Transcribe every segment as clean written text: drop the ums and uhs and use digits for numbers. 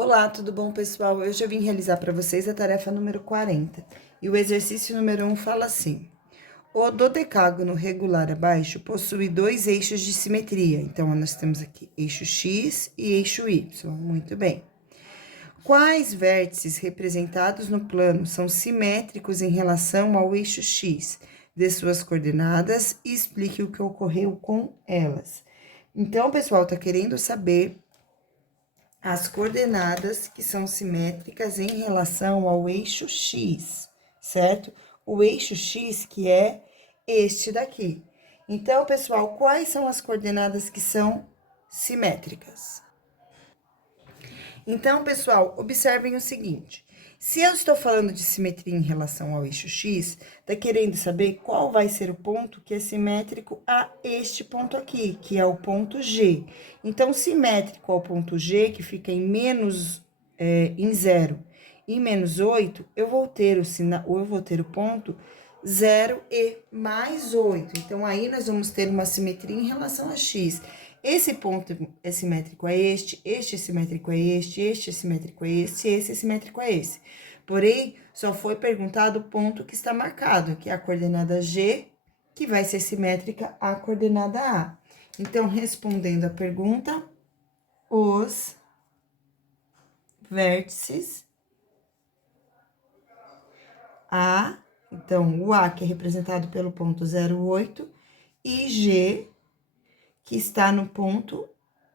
Olá, tudo bom, pessoal? Hoje eu vim realizar para vocês a tarefa número 40. E o exercício número 1 fala assim: o dodecágono regular abaixo possui dois eixos de simetria. Então, nós temos aqui eixo X e eixo Y. Muito bem. Quais vértices representados no plano são simétricos em relação ao eixo X? Dê suas coordenadas e explique o que ocorreu com elas. Então, pessoal, tá querendo saber as coordenadas que são simétricas em relação ao eixo X, certo? O eixo X, que é este daqui. Então, pessoal, quais são as coordenadas que são simétricas? Então, pessoal, observem o seguinte: se eu estou falando de simetria em relação ao eixo X, tá querendo saber qual vai ser o ponto que é simétrico a este ponto aqui, que é o ponto G. Então, simétrico ao ponto G, que fica em em 0 e menos 8, eu vou ter o ponto 0 e mais 8. Então, aí nós vamos ter uma simetria em relação a X. Esse ponto é simétrico a este é simétrico a este é simétrico a esse é simétrico a esse. Porém, só foi perguntado o ponto que está marcado, que é a coordenada G, que vai ser simétrica à coordenada A. Então, respondendo a pergunta, os vértices A, então, o A, que é representado pelo ponto 0,8, e G, que está no ponto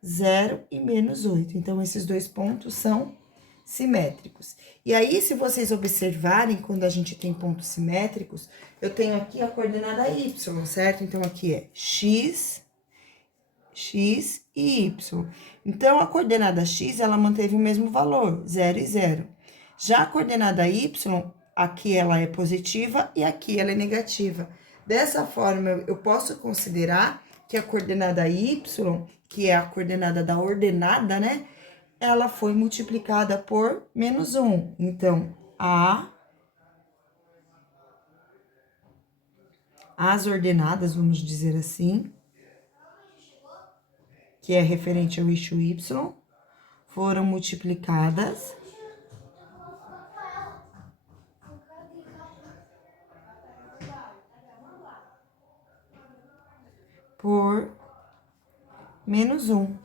0 e menos 8. Então, esses dois pontos são simétricos. E aí, se vocês observarem, quando a gente tem pontos simétricos, eu tenho aqui a coordenada y, certo? Então, aqui é x e y. Então, a coordenada x, ela manteve o mesmo valor, 0 e 0. Já a coordenada y, aqui ela é positiva e aqui ela é negativa. Dessa forma, eu posso considerar que a coordenada y, que é a coordenada da ordenada, né? Ela foi multiplicada por menos 1. Então, as ordenadas, vamos dizer assim, que é referente ao eixo y, foram multiplicadas por menos 1.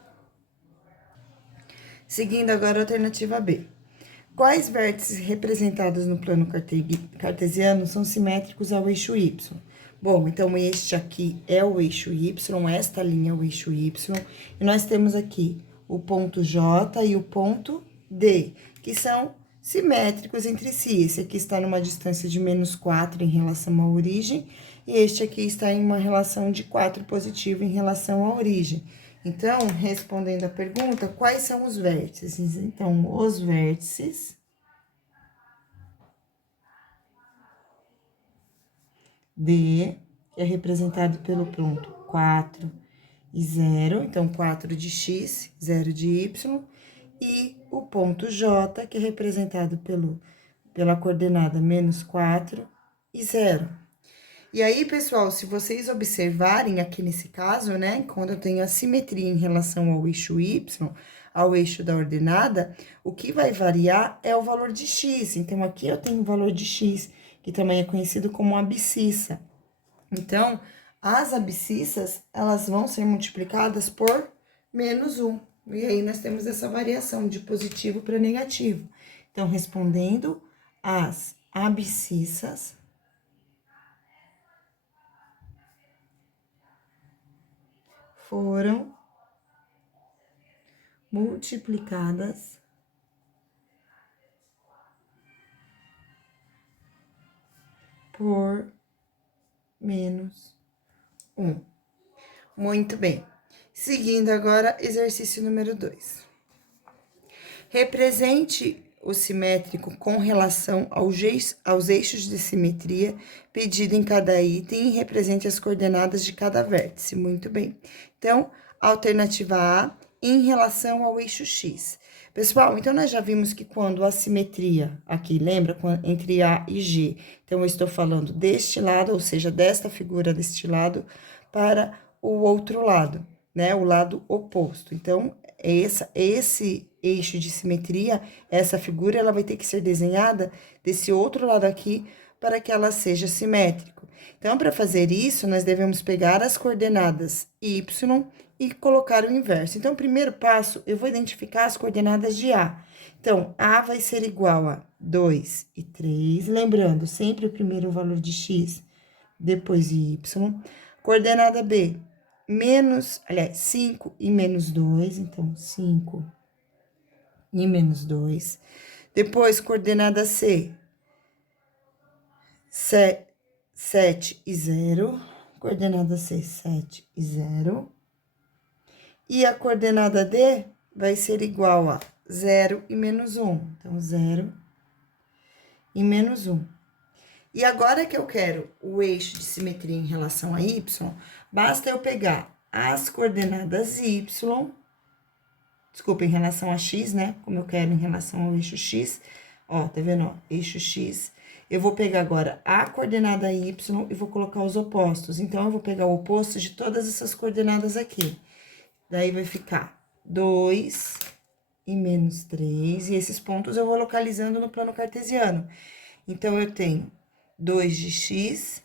Seguindo agora a alternativa B. Quais vértices representados no plano cartesiano são simétricos ao eixo y? Bom, então este aqui é o eixo y, esta linha é o eixo y, e nós temos aqui o ponto J e o ponto D, que são simétricos entre si. Esse aqui está numa distância de menos 4 em relação à origem, e este aqui está em uma relação de 4 positivo em relação à origem. Então, respondendo a pergunta, quais são os vértices? Então, os vértices D, que é representado pelo ponto 4 e 0, então 4 de x, 0 de y, e o ponto J, que é representado pela coordenada menos 4 e 0. E aí, pessoal, se vocês observarem aqui nesse caso, né, quando eu tenho a simetria em relação ao eixo y, ao eixo da ordenada, o que vai variar é o valor de x. Então, aqui eu tenho o valor de x, que também é conhecido como abscissa. Então, as abscissas, elas vão ser multiplicadas por menos 1. E aí, nós temos essa variação de positivo para negativo. Então, respondendo, as abscissas foram multiplicadas por menos 1. Muito bem. Seguindo agora, exercício número 2. Represente o simétrico com relação aos eixos de simetria pedido em cada item e represente as coordenadas de cada vértice. Muito bem. Então, alternativa A, em relação ao eixo X. Pessoal, então nós já vimos que quando a simetria, aqui, lembra? Entre A e G. Então, eu estou falando deste lado, ou seja, desta figura deste lado, para o outro lado, né? O lado oposto. Então, esse eixo de simetria, essa figura ela vai ter que ser desenhada desse outro lado aqui para que ela seja simétrica. Então, para fazer isso, nós devemos pegar as coordenadas y e colocar o inverso. Então, o primeiro passo, eu vou identificar as coordenadas de A. Então, A vai ser igual a 2 e 3, lembrando, sempre o primeiro valor de x, depois y. Coordenada B, aliás, 5 e menos 2, então, 5 e menos 2. Depois, coordenada C, 7 e 0. Coordenada C, 7 e 0. E a coordenada D vai ser igual a 0 e menos 1. Então, 0 e menos 1. E agora que eu quero o eixo de simetria em relação a y, basta eu pegar as coordenadas y, desculpa, em relação a x, né? Como eu quero em relação ao eixo x. Ó, tá vendo, ó? Eixo x. Eu vou pegar agora a coordenada y e vou colocar os opostos. Então, eu vou pegar o oposto de todas essas coordenadas aqui. Daí, vai ficar 2 e menos 3. E esses pontos eu vou localizando no plano cartesiano. Então, eu tenho 2 de x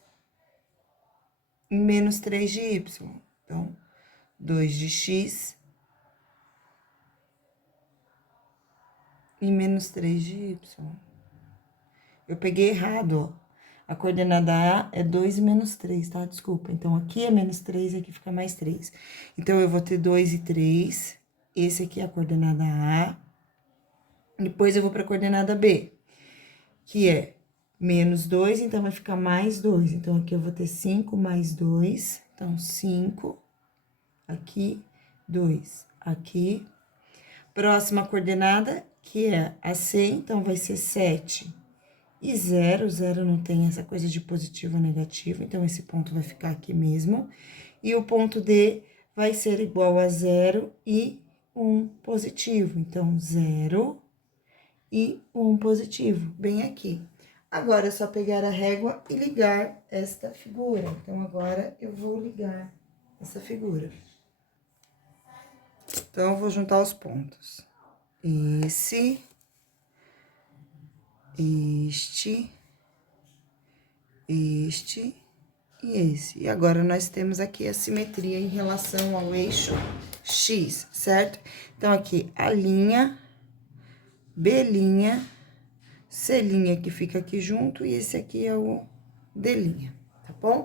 e menos 3 de y. Então, 2 de x e menos 3 de y. Eu peguei errado, ó. A coordenada A é 2 e menos 3, tá? Desculpa. Então, aqui é menos 3 e aqui fica mais 3. Então, eu vou ter 2 e 3. Esse aqui é a coordenada A. Depois, eu vou para a coordenada B, que é menos 2, então, vai ficar mais 2. Então, aqui eu vou ter 5 mais 2. Então, 5. Aqui, 2. Aqui. Próxima coordenada, que é a C, então, vai ser 7 e 0. 0 não tem essa coisa de positivo ou negativo, então, esse ponto vai ficar aqui mesmo. E o ponto D vai ser igual a 0 e 1 positivo. Então, 0 e 1 positivo, bem aqui. Agora, é só pegar a régua e ligar esta figura. Então, agora, eu vou ligar essa figura. Então, eu vou juntar os pontos. Este e esse. E agora, nós temos aqui a simetria em relação ao eixo X, certo? Então, aqui, a linha, B', C' que fica aqui junto, e esse aqui é o D', tá bom?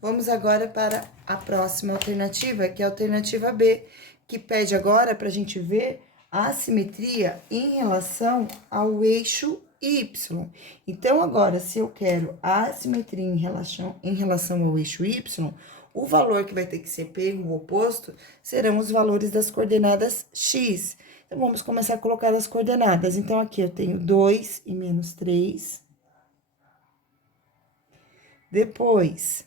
Vamos agora para a próxima alternativa, que é a alternativa B, que pede agora pra gente ver a simetria em relação ao eixo Y. Então, agora, se eu quero a simetria em relação ao eixo Y, o valor que vai ter que ser pego, o oposto, serão os valores das coordenadas X. Então, vamos começar a colocar as coordenadas. Então, aqui eu tenho 2 e menos 3. Depois,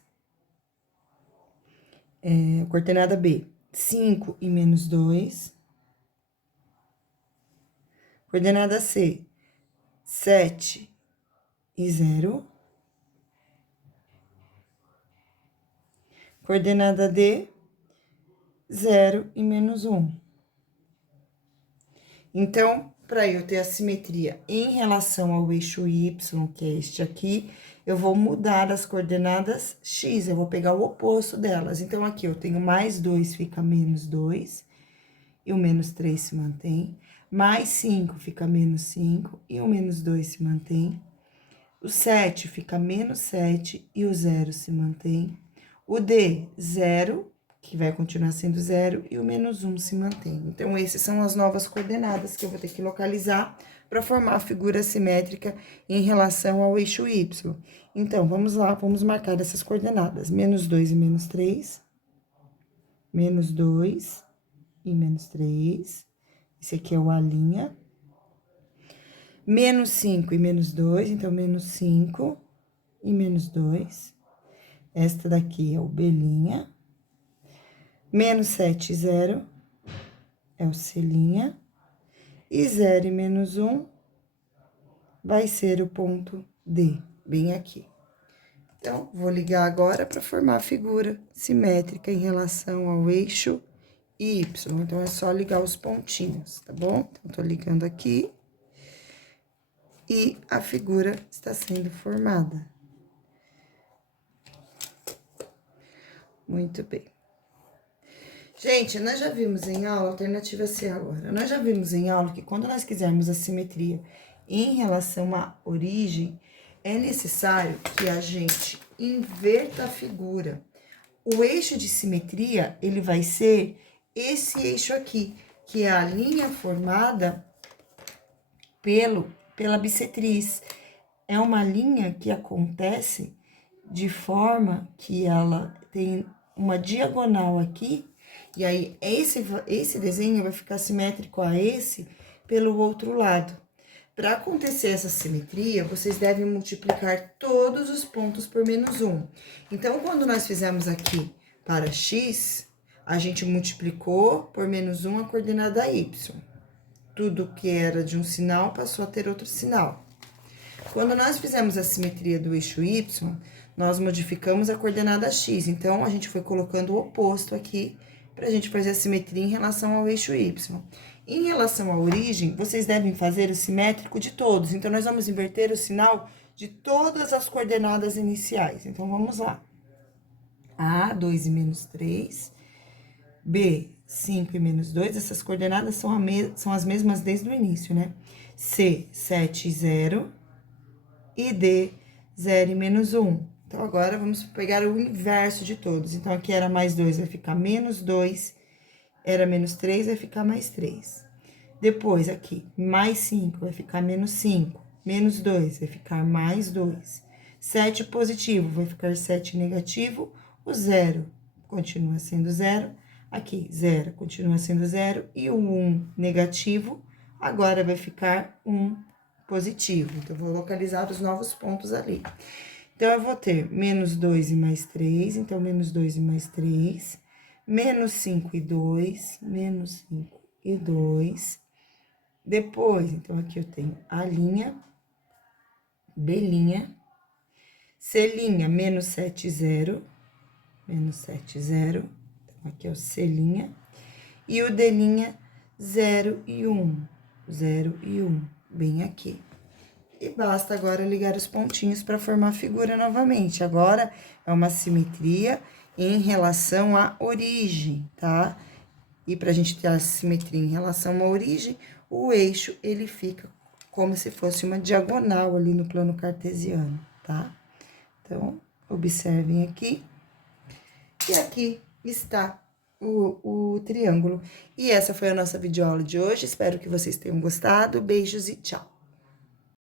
coordenada B, 5 e menos 2. Coordenada C, 7 e 0. Coordenada D, 0 e menos 1. Então, para eu ter a simetria em relação ao eixo Y, que é este aqui, eu vou mudar as coordenadas X, eu vou pegar o oposto delas. Então, aqui eu tenho mais 2, fica menos 2, e o menos 3 se mantém. Mais 5 fica menos 5, e o menos 2 se mantém. O 7 fica menos 7, e o 0 se mantém. O D, 0, que vai continuar sendo 0, e o menos 1 se mantém. Então, essas são as novas coordenadas que eu vou ter que localizar para formar a figura simétrica em relação ao eixo Y. Então, vamos lá, vamos marcar essas coordenadas. Menos 2 e menos 3. Menos 2 e menos 3. Esse aqui é o A'. Menos 5 e menos 2, então, menos 5 e menos 2. Esta daqui é o B'. Menos 7 e 0 é o C'. E 0 e menos 1 vai ser o ponto D, bem aqui. Então, vou ligar agora para formar a figura simétrica em relação ao eixo y. Então, é só ligar os pontinhos, tá bom? Então, tô ligando aqui. E a figura está sendo formada. Muito bem. Gente, nós já vimos em aula, alternativa C agora, nós já vimos em aula que quando nós quisermos a simetria em relação à origem, é necessário que a gente inverta a figura. O eixo de simetria, ele vai ser esse eixo aqui, que é a linha formada pela bissetriz. É uma linha que acontece de forma que ela tem uma diagonal aqui, e aí esse desenho vai ficar simétrico a esse pelo outro lado. Para acontecer essa simetria, vocês devem multiplicar todos os pontos por -1. Então, quando nós fizemos aqui para x, a gente multiplicou por -1 a coordenada y. Tudo que era de um sinal passou a ter outro sinal. Quando nós fizemos a simetria do eixo y, nós modificamos a coordenada x. Então, a gente foi colocando o oposto aqui para a gente fazer a simetria em relação ao eixo y. Em relação à origem, vocês devem fazer o simétrico de todos. Então, nós vamos inverter o sinal de todas as coordenadas iniciais. Então, vamos lá. A, 2 e menos 3. B, 5 e menos 2. Essas coordenadas são as mesmas desde o início, né? C, 7 e 0. E D, 0 e menos 1. Então, agora, vamos pegar o inverso de todos. Então, aqui era mais 2, vai ficar menos 2. Era menos 3, vai ficar mais 3. Depois, aqui, mais 5, vai ficar menos 5. Menos 2, vai ficar mais 2. 7 positivo, vai ficar 7 negativo. O 0 continua sendo 0. Aqui, 0 continua sendo 0. E o 1 negativo, agora vai ficar 1 positivo. Então, eu vou localizar os novos pontos ali. Então, eu vou ter menos 2 e mais 3. Então, menos 2 e mais 3. Menos 5 e 2, menos 5 e 2. Depois, então, aqui eu tenho a linha, B', C', menos 7 e 0, menos 7 e 0. Então, aqui é o C'. E o D', 0 e 1, 0 e 1, bem aqui. E basta agora ligar os pontinhos para formar a figura novamente. Agora, é uma simetria em relação à origem, tá? E pra gente ter a simetria em relação à origem, o eixo, ele fica como se fosse uma diagonal ali no plano cartesiano, tá? Então, observem aqui. E aqui está o triângulo. E essa foi a nossa videoaula de hoje. Espero que vocês tenham gostado. Beijos e tchau!